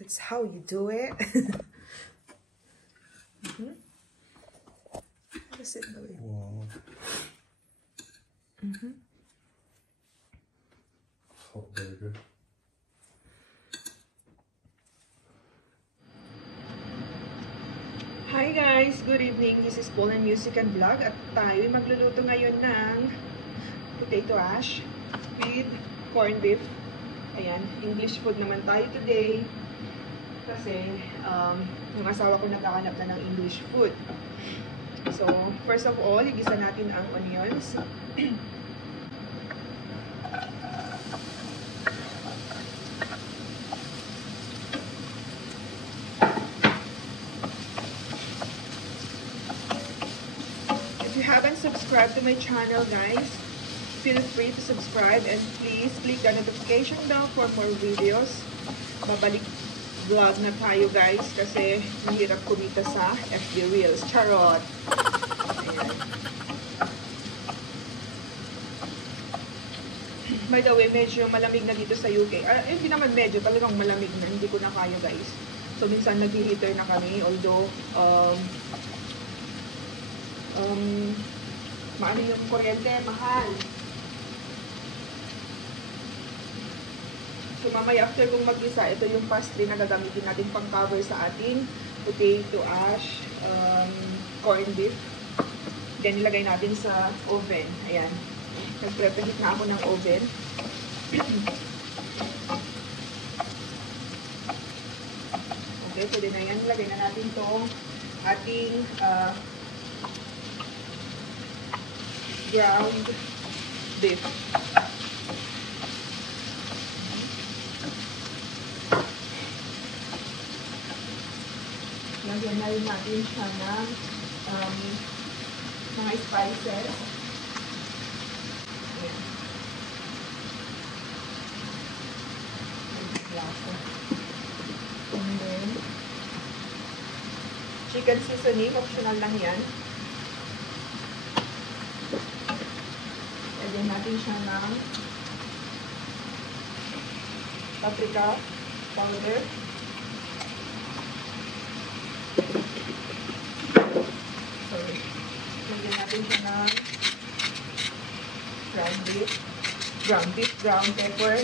That's how you do it. That's it. Wow. Hot burger. Hi guys! Good evening! This is Poland Music and Vlog at tayo magluluto ngayon ng potato hash with corned beef. Ayan, English food naman tayo today kasi yung asawa ko naghahanap na ng English food. So, first of all, igisa natin ang onions. If you haven't subscribed to my channel, guys, feel free to subscribe and please click the notification bell for more videos. Babalik vlog na tayo, guys, kasi mahirap kumita sa FB Reels. Charot! Ayan. By the way, medyo malamig na dito sa UK. Hindi naman medyo, talagang malamig na. Hindi ko na kaya, guys. So, minsan nag-heater na kami, although maano yung kuryente, mahal. So mamaya after kong mag-isa, ito yung pastry na gagamitin natin pang cover sa ating potato hash, corned beef. Then nilagay natin sa oven. Ayan. Nag-preheat na ako ng oven. Okay, pwede na yan. Nilagay na natin itong ating ground beef. Lagyan na rin natin siya ng mga spices. Ayan. And then, chicken seasoning, optional lang yan. Lagyan natin siya ng paprika powder. Sorry. Lagyan natin siya ng ground pepper.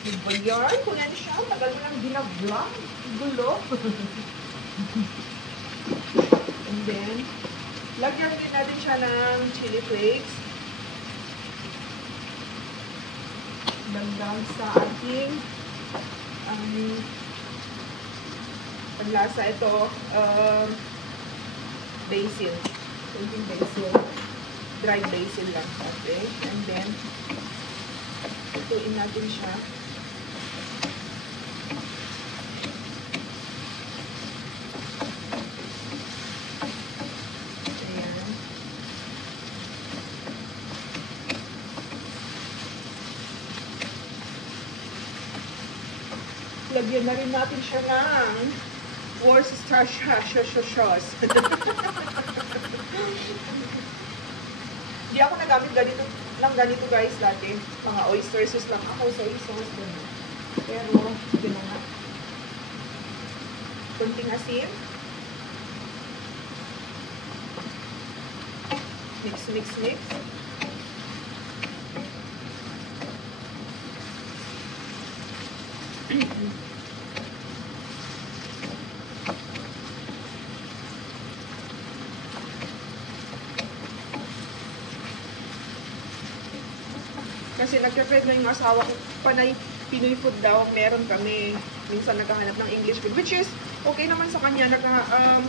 Diba yan? Kung yan siya, tagal mo lang dinag-vlog. Gulo. And then, lagyan din natin siya ng chili flakes. Dagdag sa ating panlasa ito, basil. Kunting basil. Dried basil lang. Okay. And then, ituin natin siya. Ayan. Lagyan na rin natin siya ng Worcestershire sauce. Hindi ako nagamit ganito guys dati. Mga oyster sauce lang ako. Soy sauce din. Pero, yun na nga. Kunting asin. Mix. Kasi nagka-friend na yung asawa ko, panay Pinoy food daw, meron kami. Minsan naghahanap ng English food, which is okay naman sa kanya.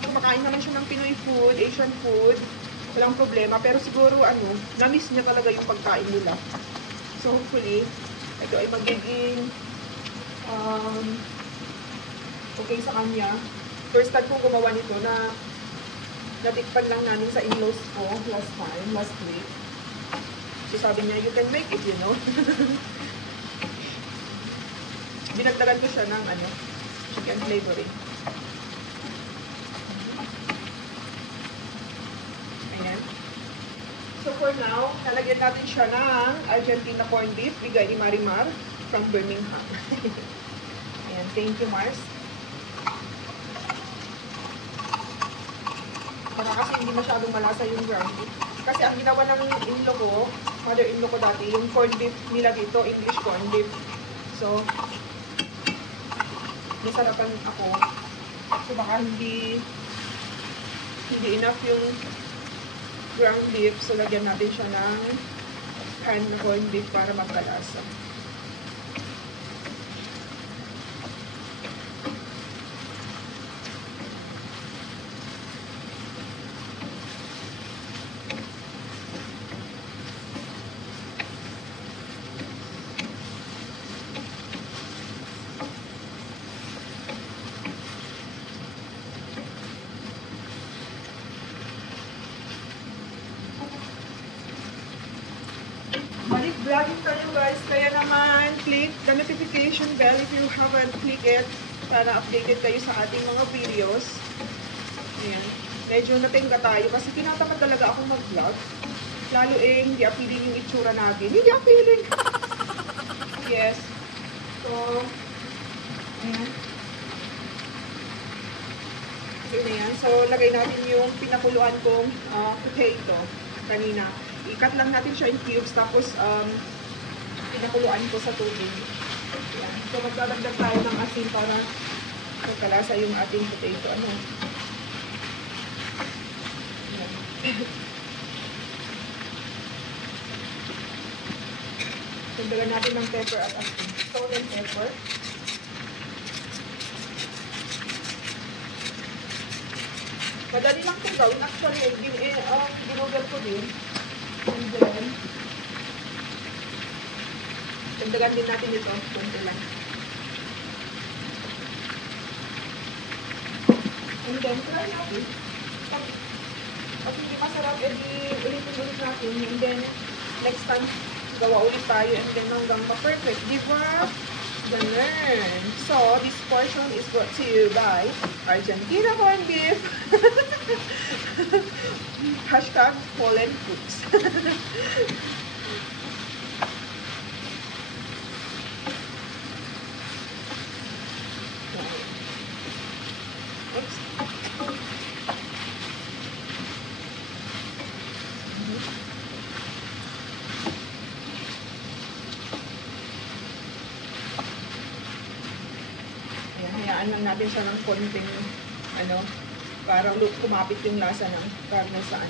Kumakain naman siya ng Pinoy food, Asian food, walang problema. Pero siguro, na-miss niya talaga yung pagkain nila. So hopefully, ito ay magiging okay sa kanya. First time ko gumawa nito na natikpan lang namin sa in-laws ko last week. So sabi niya, you can make it, you know. Binagdagan ko siya ng chicken flavoring. Ayan. So for now, nalagyan natin siya ng Argentina corned beef, bigay ni Marimar from Birmingham. Ayan. Ayan, thank you, Mars. Para kasi hindi masyadong malasa yung ground beef. Kasi ang ginawa ng in-law ko, mother-in-law ko dati, yung corned beef nila dito, English corned beef. So, nasarapan ako. So, baka hindi enough yung ground beef. So, lagyan natin siya ng canned na corned beef para magkalasa. Vlogging tayo guys, kaya naman click the notification bell if you haven't clicked it para updated kayo sa ating mga videos. Ayan. Medyo natingga tayo kasi tinatamad talaga akong mag-vlog. Lalo hindi appealing yung itsura natin. Hindi appealing! Yes. So, ayan. Ayan. So, lagay natin yung pinakuluan kong potato kanina. I-cut lang natin siya in cubes, tapos pinakuluan ko sa tubig. Ayan. So, magdadagdag tayo ng asin para magkalasa yung ating potato. Ano? Ayan. Dagdagan natin ng pepper at asin. Salt and pepper. Madali lang itong gawin. Actually, ginugol ko din. And then, dagdagan din natin ito. Konti lang. And then, try natin. Pag hindi masarap, ulitin-ulit natin. And then, next time, gawa ulit tayo. And then, hanggang ma-perfect. Diba? Ganun. So, this portion is brought to you by Argentina corned beef. Hashtag Poland Cooks. Hayaan lang natin siya ng konting para kumapit yung lasa ng karne sa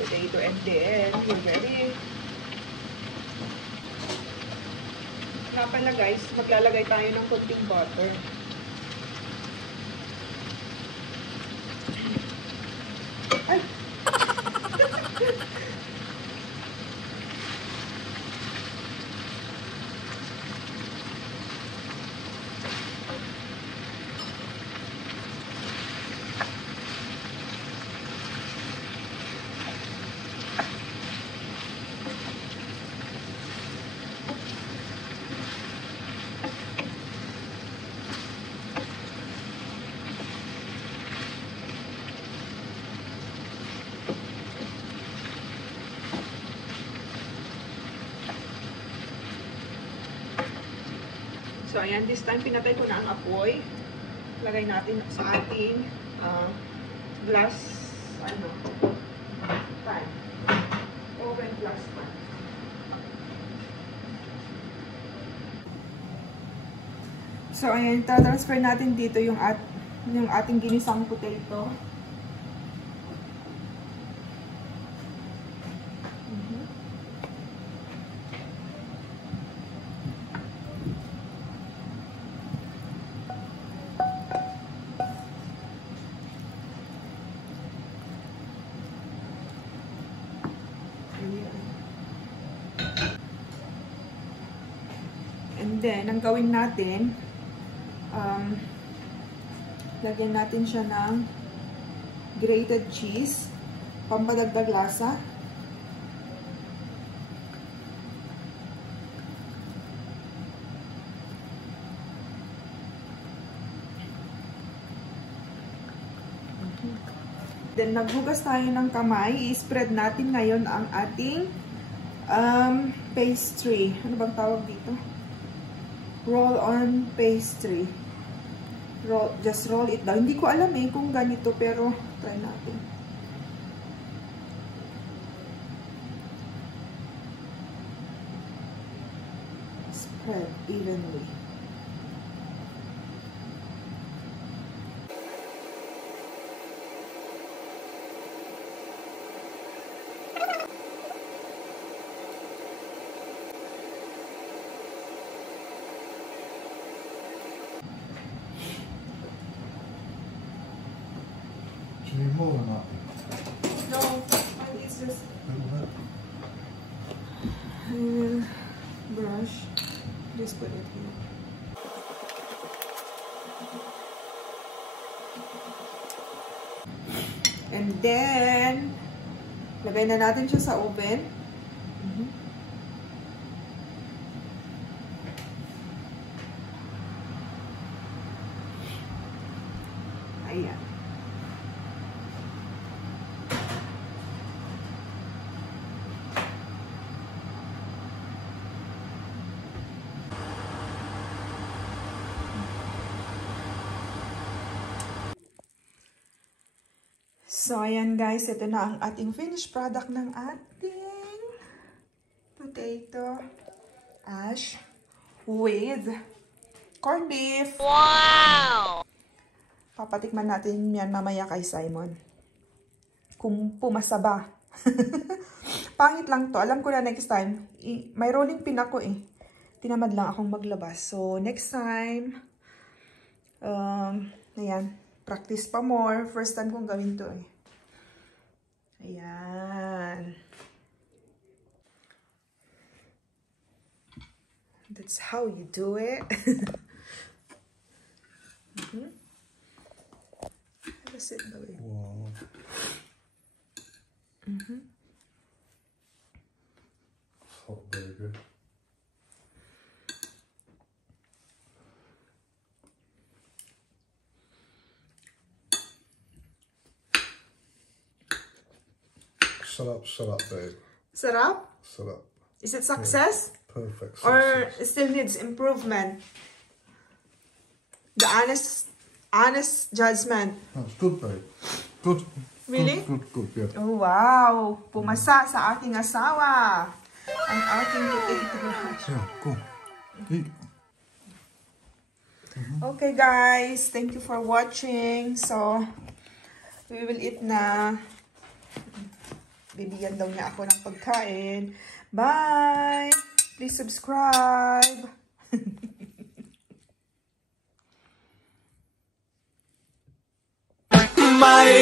potato. And then, you're ready. Nga pala guys, maglalagay tayo ng konting butter. Ay! So, ayan, this time, pinatay ko na ang apoy. Lagay natin sa ating glass, pan. Oven glass pan. So, ayan, transfer natin dito yung ating ginisang potato. And then, ang gawin natin, lagyan natin siya ng grated cheese, pampadagdag lasa. Then, naghugas tayo ng kamay. I-spread natin ngayon ang ating pastry. Ano bang tawag dito? roll-on pastry. Just roll it down. Hindi ko alam kung ganito, pero try natin. Spread evenly. Do you need more than that? No, it's just Little bit. I will brush. Just put it here. And then, lagay na natin siya sa oven. Ayan. So, ayan guys, ito na ang ating finished product ng ating potato ash with corned beef. Wow! Papatikman natin yan mamaya kay Simon. Kung pumasa ba. Pangit lang to. Alam ko na next time. May rolling pin ako Tinamad lang akong maglabas. So, next time, ayan, practice pa more. First time kong gawin to Ayan. That's how you do it. How does it go in? Wow. Oh, very good. Shut up, babe. Sarap? Shut up. Is it success? Perfect. Or Success. it still needs improvement? The honest judgment. That's good, babe. Good. Really? Good, yeah. Oh, wow. Pumasa sa aking asawa. Ang aking potato hash. Yeah, go on. Eat. Okay, guys. Thank you for watching. So, we will eat na. Bibigyan daw niya ako ng pagkain. Bye! Please subscribe! My